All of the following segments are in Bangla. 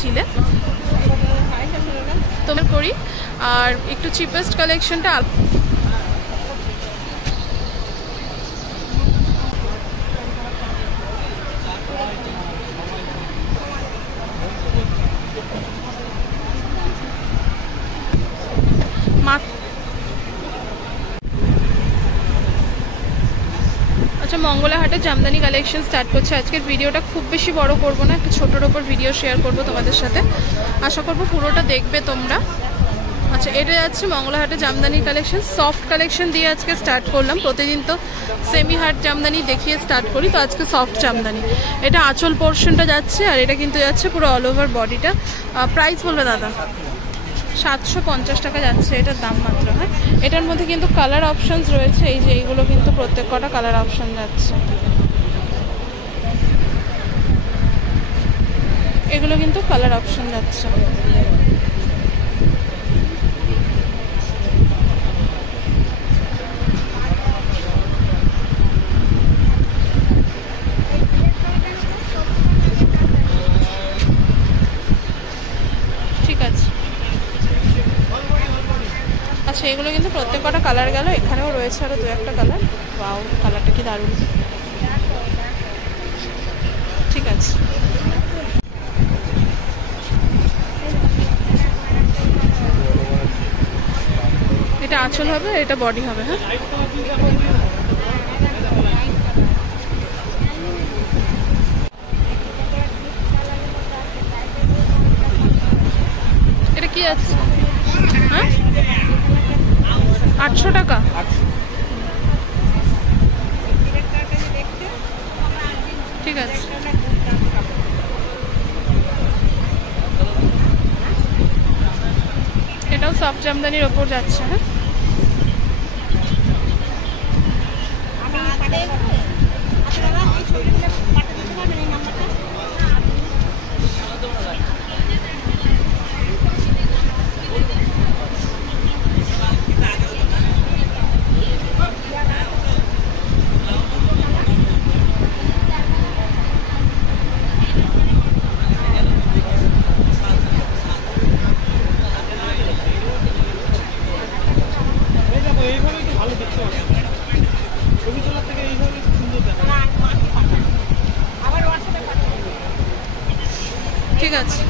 ছিলে তোমার করি। আর একটু চিপেস্ট কালেকশনটা আচ্ছা, মঙ্গলাহাটে জামদানি কালেকশন স্টার্ট করছে। আজকের ভিডিওটা খুব বেশি বড় করব না, একটা ছোটোর ওপর ভিডিও শেয়ার করব তোমাদের সাথে, আশা করব পুরোটা দেখবে তোমরা। আচ্ছা, এটা যাচ্ছে মঙ্গলাহাটে জামদানি কালেকশন, সফট কালেকশন দিয়ে আজকে স্টার্ট করলাম। প্রতিদিন তো সেমি হার্ড জামদানি দেখিয়ে স্টার্ট করি, তো আজকে সফট জামদানি। এটা আঁচল পোর্শনটা যাচ্ছে, আর এটা কিন্তু যাচ্ছে পুরো অল ওভার বডিটা। প্রাইস বলবে দাদা? 750 টাকা যাচ্ছে এটার দাম মাত্র। হ্যাঁ, এটার মধ্যে কিন্তু কালার অপশানস রয়েছে, এই যে এইগুলো কিন্তু প্রত্যেক কটা কালার অপশান যাচ্ছে, এগুলো কিন্তু কালার অপশান যাচ্ছে। ঠিক আছে, আচ্ছা এগুলো কিন্তু প্রত্যেক কটা কালার গেল, এখানেও রয়েছে আরো দু একটা কালার। ওয়াও, কালারটা কি দারুণ। ঠিক আছে, এটা আঁচল হবে, এটা বডি হবে। হ্যাঁ, এটা কি আছে? হ্যাঁ, 800 টাকা। ঠিক আছে, এটাও সফট জামদানির ওপর যাচ্ছে। হ্যাঁ, ঠিক আছে।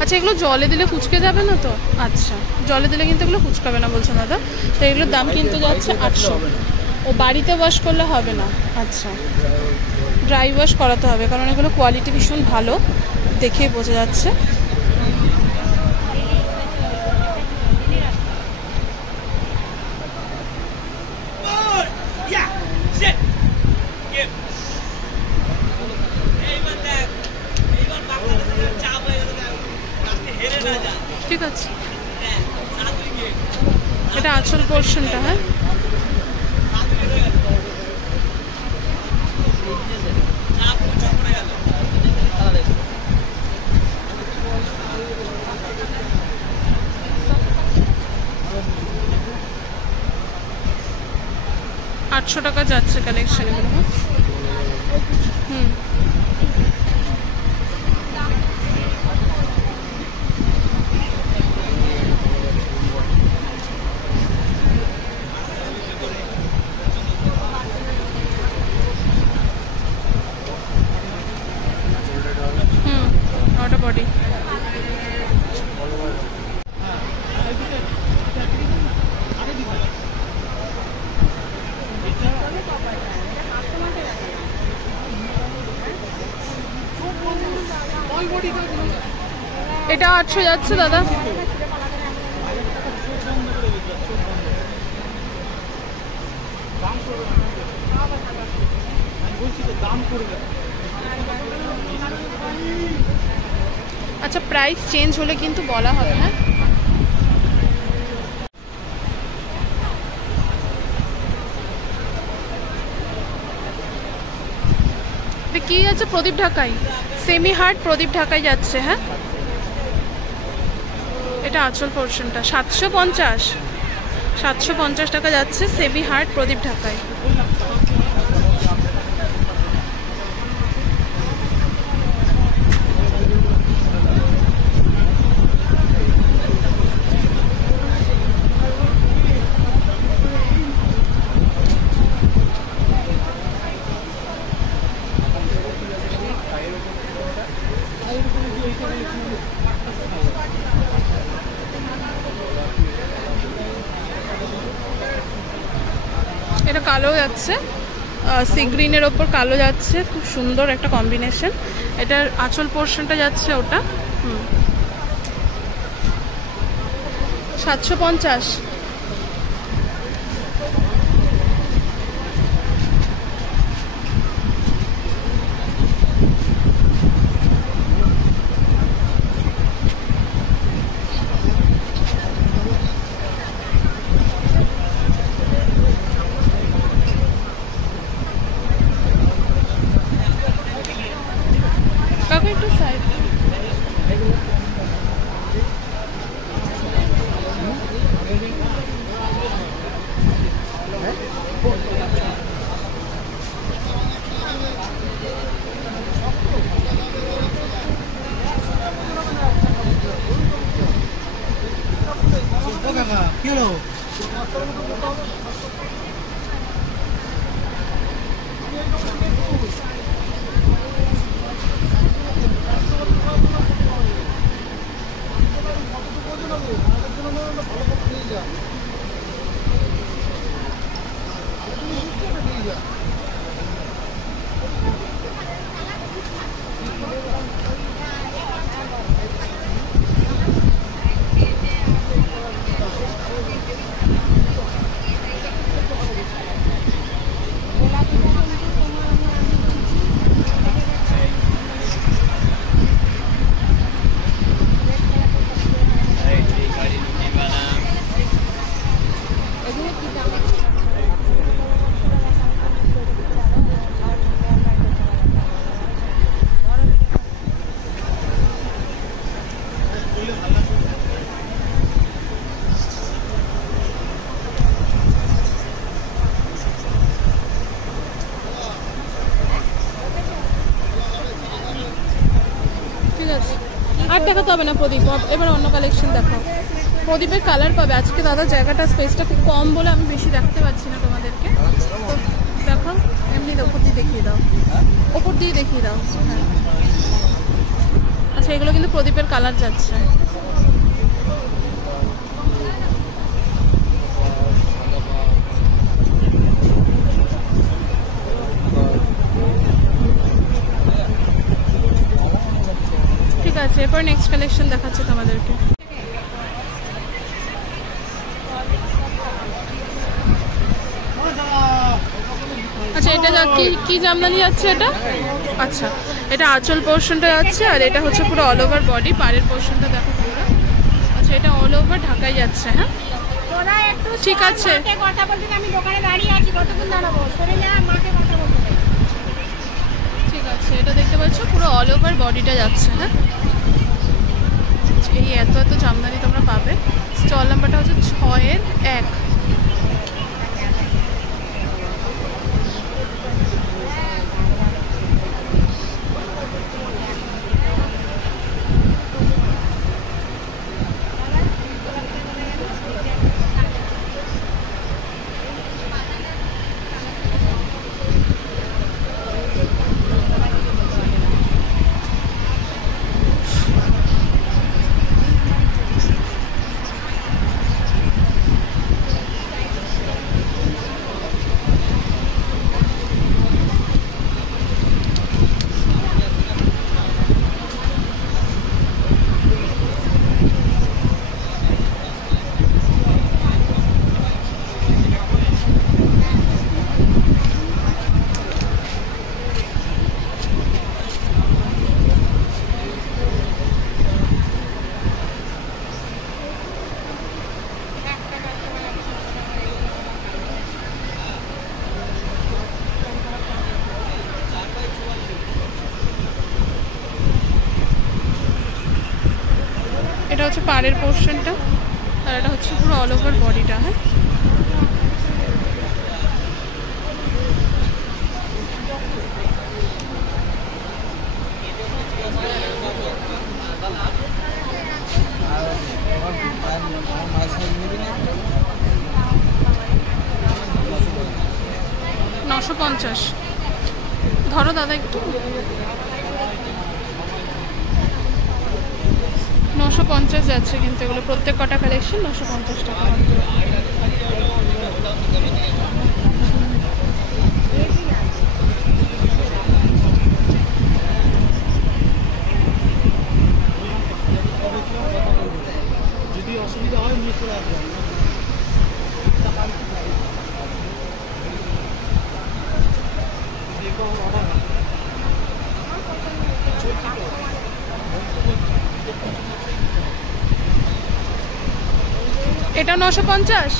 আচ্ছা, এগুলো জলে দিলে কুচকে যাবে না তো? আচ্ছা, জলে দিলে কিন্তু এগুলো কুচকাবে না বলছেন দাদা, তো এগুলোর দাম কিন্তু যাচ্ছে 800। ও বাড়িতে ওয়াশ করলে হবে না? আচ্ছা, ড্রাই ওয়াশ করাতে হবে, কারণ এগুলো কোয়ালিটি ভীষণ ভালো, দেখেই বোঝা যাচ্ছে। ঠিক আছে, এটা আঁচল পোর্শনটা। হ্যাঁ, আটশো টাকা যাচ্ছে কালেকশন এগুলো। হুম, 9টা বডি। এটা 800 যাচ্ছে দাদা। আচ্ছা, প্রাইস চেঞ্জ হলে কিন্তু বলা হবে। হ্যাঁ, কি আছে? প্রদীপ ঢাকাই, সেমি হার্ড প্রদীপ ঢাকাই যাচ্ছে। হ্যাঁ, এটা আঁচল পোর্শনটা 750 টাকা যাচ্ছে, সেমি হার্ড প্রদীপ ঢাকাই। এটা কালো যাচ্ছে, সি গ্রিনের ওপর কালো যাচ্ছে, খুব সুন্দর একটা কম্বিনেশন। এটার আঁচল পোর্শনটা যাচ্ছে ওটা 750। একটু সাইড আর দেখাতে হবে না প্রদীপ, এবার অন্য কালেকশন দেখাও। প্রদীপের কালার পাবে আজকে দাদা, জায়গাটা স্পেসটা খুব কম বলে আমি বেশি দেখাতে পারছি না তোমাদেরকে। তো দেখাও, এমনি ওপর দিয়ে দেখিয়ে দাও, ওপর দিয়ে দেখিয়ে দাও। হ্যাঁ আচ্ছা, এগুলো কিন্তু প্রদীপের কালার যাচ্ছে। ঠিক আছে, এরপর নেক্সট কালেকশন দেখাচ্ছি তোমাদেরকে। আচ্ছা, এটা কি জামদানি যাচ্ছে এটা? আচ্ছা, এটা আঁচল পোর্শনটা যাচ্ছে, আর এটা হচ্ছে পুরো অল ওভার বডি। পাড়ের পোর্শনটা দেখো পুরো। আচ্ছা, এটা অল ওভার ঢাকাই যাচ্ছে। হ্যাঁ ঠিক আছে, ঠিক আছে, এটা দেখতে পাচ্ছ পুরো অল ওভার বডিটা যাচ্ছে। হ্যাঁ, এই এত জামদানি তোমরা পাবে। স্টল নাম্বারটা হচ্ছে 6-1। এটা হচ্ছে পাড়ের পোর্শনটা, আর এটা হচ্ছে পুরো অল ওভার বডিটা। হ্যাঁ, $950 ধরো দাদা একটু। 950 যাচ্ছে কিন্তু এগুলো প্রত্যেক কটা কালেকশন 950 টাকা। এটা 950।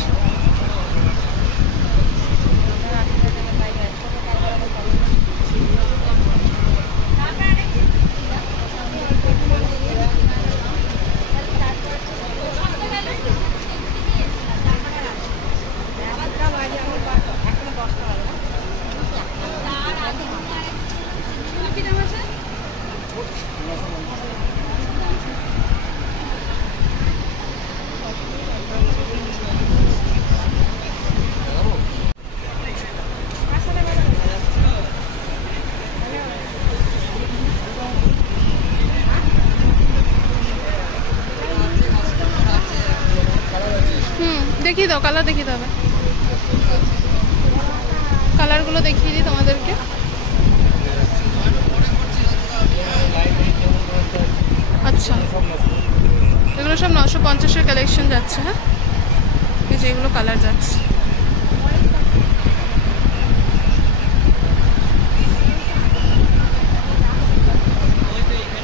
দেখিয়ে দাও, কালার দেখিয়ে দেবে, কালারগুলো দেখিয়ে দিই তোমাদেরকে। আচ্ছা, এগুলো সব 950-এর কালেকশন যাচ্ছে। হ্যাঁ, এই যে এগুলো কালার যাচ্ছে।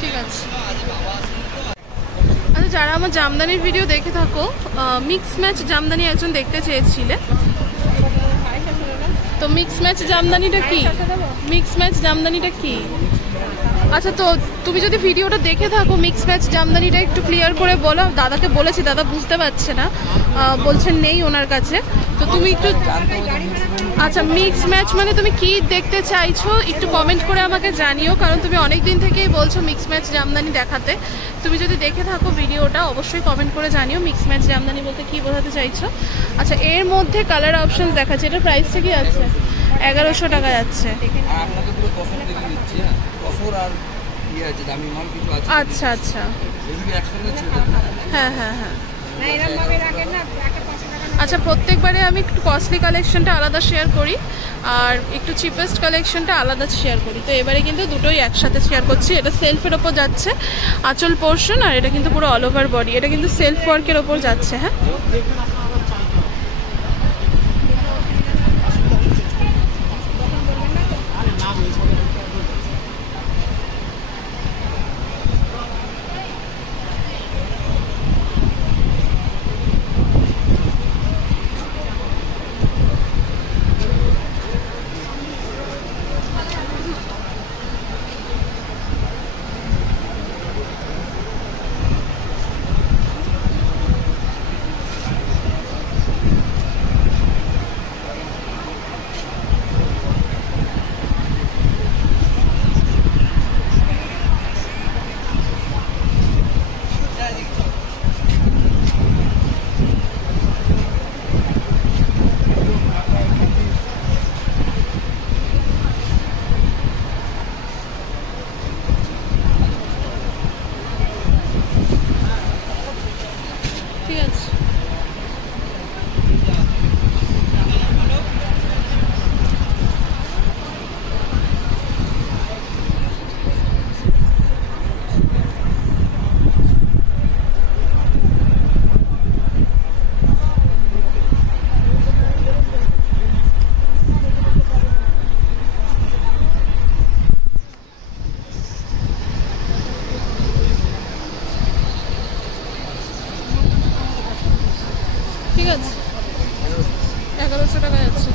ঠিক আছে। আচ্ছা, যারা আমার জামদানির ভিডিও দেখে থাকো, মিক্স ম্যাচ জামদানি একজন দেখতে চেয়েছিলে, তো মিক্স ম্যাচ জামদানিটা কি? মিক্স ম্যাচ জামদানিটা কি? আচ্ছা, তো তুমি যদি ভিডিওটা দেখে থাকো, মিক্স ম্যাচ জামদানিটা একটু ক্লিয়ার করে বলো। দাদাকে বলেছি, দাদা বুঝতে পারছে না, বলছেন নেই ওনার কাছে, তো তুমি একটু। আচ্ছা, মিক্স ম্যাচ মানে তুমি কি দেখতে চাইছো একটু কমেন্ট করে আমাকে জানিও, কারণ তুমি অনেক দিন থেকেই বলছো মিক্স ম্যাচ জামদানি দেখাতে। তুমি যদি দেখে থাকো ভিডিওটা, অবশ্যই কমেন্ট করে জানিও মিক্স ম্যাচ জামদানি বলতে কি বোঝাতে চাইছো। আচ্ছা, এর মধ্যে কালার অপশন দেখাচ্ছে, এটার প্রাইসটা কি আছে? 1100 টাকা যাচ্ছে। আচ্ছা আচ্ছা, হ্যাঁ হ্যাঁ হ্যাঁ। আচ্ছা, প্রত্যেকবারে আমি একটু কস্টলি কালেকশনটা আলাদা শেয়ার করি আর একটু চিপেস্ট কালেকশনটা আলাদা শেয়ার করি, তো এবারে কিন্তু দুটোই একসাথে শেয়ার করছি। এটা সেলফের ওপর যাচ্ছে আঁচল পোর্শন, আর এটা কিন্তু পুরো অল ওভার বডি, এটা কিন্তু সেলফ ওয়ার্কের ওপর যাচ্ছে। হ্যাঁ, ঠিক আছে। ঠিক আছে, 1100 টাকা যাচ্ছে।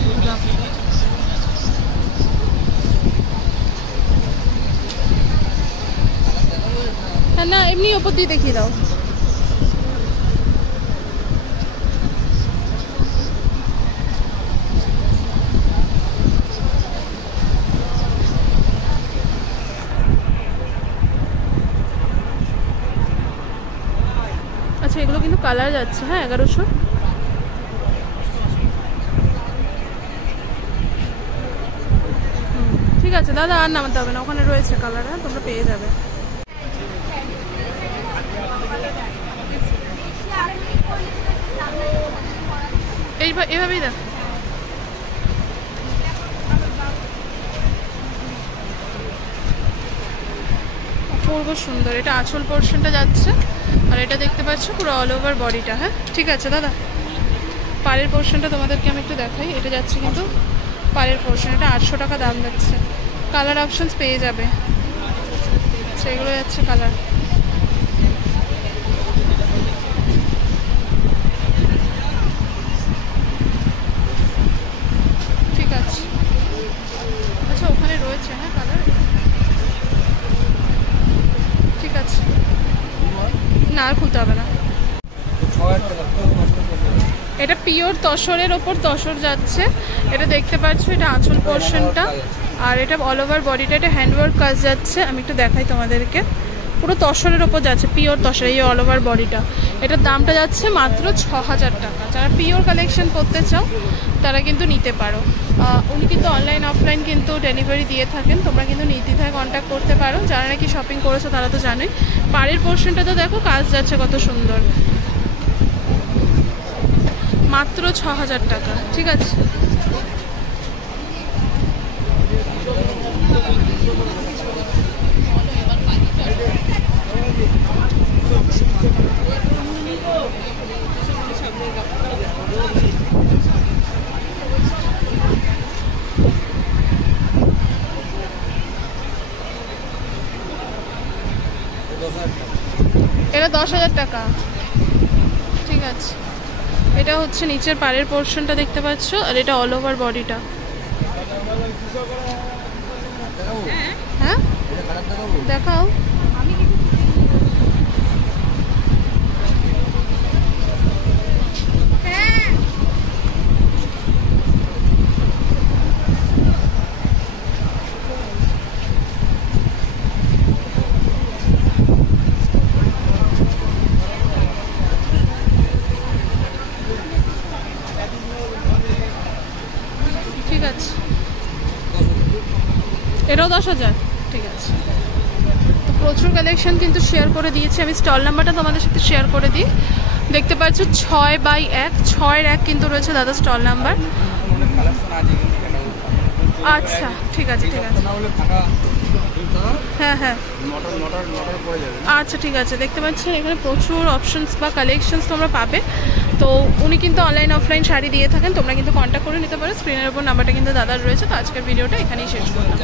হ্যাঁ, না এমনি ওপর দিয়ে দেখিয়ে দাও। আচ্ছা, এগুলো কিন্তু কালার যাচ্ছে। হ্যাঁ, 1100। ঠিক আছে দাদা, আর নামাতে হবে না, ওখানে রয়েছে কালার, হ্যাঁ তোমরা পেয়ে যাবে। এভাবেই দেখ, অপূর্ব সুন্দর। এটা আঁচল পোর্শনটা যাচ্ছে, আর এটা দেখতে পাচ্ছ পুরো অল ওভার বডিটা। হ্যাঁ, ঠিক আছে দাদা। পাড়ের পোর্শনটা তোমাদেরকে আমি একটু দেখাই, এটা যাচ্ছে কিন্তু পাড়ের পোর্শন, এটা 800 টাকা দাম যাচ্ছে। কালার অপশনস পেয়ে যাবে, সেগুলো যাচ্ছে কালার। না আর খুলতে হবে না। এটা পিওর তসরের ওপর তসর যাচ্ছে, এটা দেখতে পাচ্ছ, এটা আঁচল পোর্শনটা, আর এটা অল ওভার বডিটা এটা হ্যান্ডওয়ার্ক কাজ যাচ্ছে। আমি একটু দেখাই তোমাদেরকে, পুরো তসরের ওপর যাচ্ছে, পিওর তসর, এই অল ওভার বডিটা। এটার দামটা যাচ্ছে মাত্র 6000 টাকা। যারা পিওর কালেকশন করতে চাও তারা কিন্তু নিতে পারো। উনি কিন্তু অনলাইন অফলাইন কিন্তু ডেলিভারি দিয়ে থাকেন, তোমরা কিন্তু নির্দ্বিধায় কন্ট্যাক্ট করতে পারো। যারা নাকি শপিং করেছো তারা তো জানোই। পাড়ের পোর্শনটা তো দেখো কাজ যাচ্ছে কত সুন্দর, মাত্র 6000 টাকা। ঠিক আছে, এটা 10000 টাকা। ঠিক আছে, এটা হচ্ছে নিচের পাড়ের পোর্শনটা দেখতে পাচ্ছ, আর এটা অল ওভার বডিটা। হ্যাঁ দেখাও। ঠিক আছে, এটাও 10000। ঠিক আছে, তো প্রচুর কালেকশন কিন্তু শেয়ার করে দিয়েছি আমি। স্টল নাম্বারটা তোমাদের সাথে শেয়ার করে দিই, দেখতে পাচ্ছ 6/1, 6-1 কিন্তু রয়েছে দাদা স্টল নাম্বার। আচ্ছা ঠিক আছে, ঠিক আছে, হ্যাঁ হ্যাঁ আচ্ছা ঠিক আছে। দেখতে পাচ্ছেন এখানে প্রচুর অপশনস বা কালেকশনস তোমরা পাবে। তো উনি কিন্তু অনলাইন অফলাইন শাড়ি দিয়ে থাকেন, তোমরা কিন্তু কন্ট্যাক্ট করে নিতে পারো। স্ক্রিনের উপর নাম্বারটা কিন্তু দাদার রয়েছে। তো আজকের ভিডিওটা এখানেই শেষ করলাম।